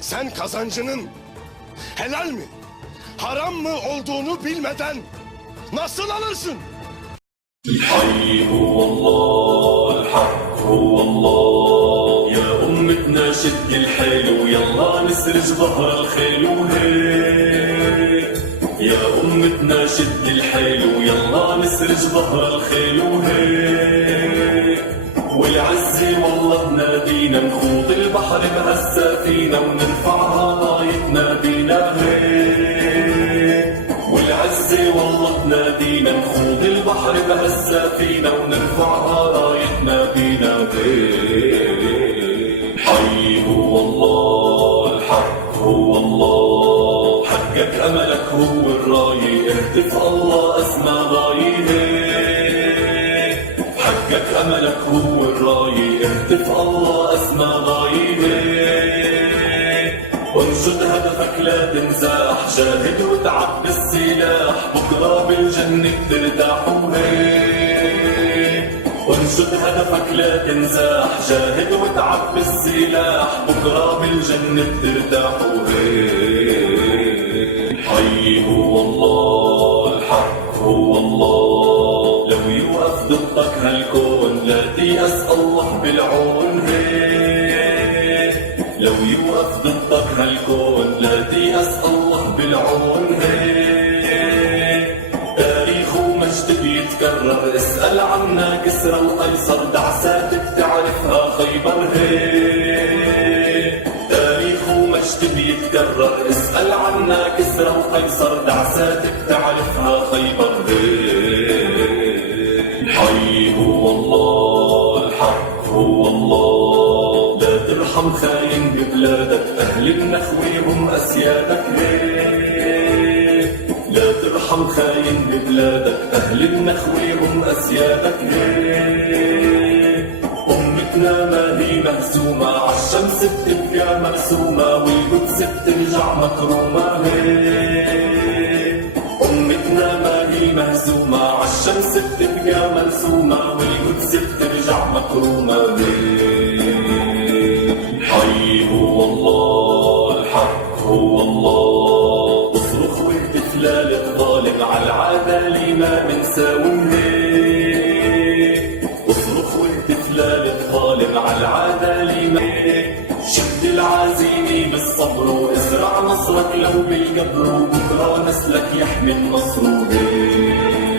Sen kazancının helal mi, haram mı olduğunu bilmeden nasıl alırsın? الحي هو الله الحق هو الله يا أمتنا شد الحيل ويلا نسرج ظهر الخيل وهيك يا أمتنا شد الحيل ويلا نسرج ظهر الخيل وهيك والعزة والله تنادينا نخوض البحر بهالسفينة ونرفعها رايتنا بينا هيك والعزة والله تنادينا نخوض البحر بهالسفينة ونرفعها رايتنا بينا هيك حي هو الله الحق هو الله حقك أملك هو الراية اهتف الله أسمى غاية هيك حقك أملك هو الراية اهتف الله أسمى غاية هيك وانشد هدفك لا تنزاح جاهد وتعب بالسلاح بكرة بالجنة ترتاح وهيك وانشد هدفك لا تنزاح جاهد وتعب بالسلاح بكرة بالجنة ترتاح وهيك حي هو الله الحق هو الله لو يوقف ضدك هالكون لا تيأس الله بالعون هيك لو يوقف ضدك هالكون لا تيأس الله بالعون هيك تاريخ ومجد بيتكرر اسأل عنا كسرى وقيصر دعساتك تعرفها خيبر هيك تاريخ ومجد بيتكرر اسأل عنا كسرى وقيصر دعساتك تعرفها خيبر هيك حي هو الله الحق هو الله لا ترحم خاين ببلادك أهل النخوة هم أسيادك هيك لا ترحم خاين ببلادك أهل النخوة هم أسيادك هيك أمتنا ما هي مهزومة عالشمس بتبقى مرسومة والقدس بترجع مكرومة هيك أمتنا ما هي مهزومة عالشمس بتبقى مرسومة والقدس بترجع مكرومة هيك حي هو الله الحق هو الله اصرخ واهتف لا للظالم على العدالة ما منساوي هيك اصرخ واهتف لا للظالم على العدالة ما شد العزيمة بالصبر وازرع نصرك لو بالقبر وبكرة نسلك يحمي النصر هيك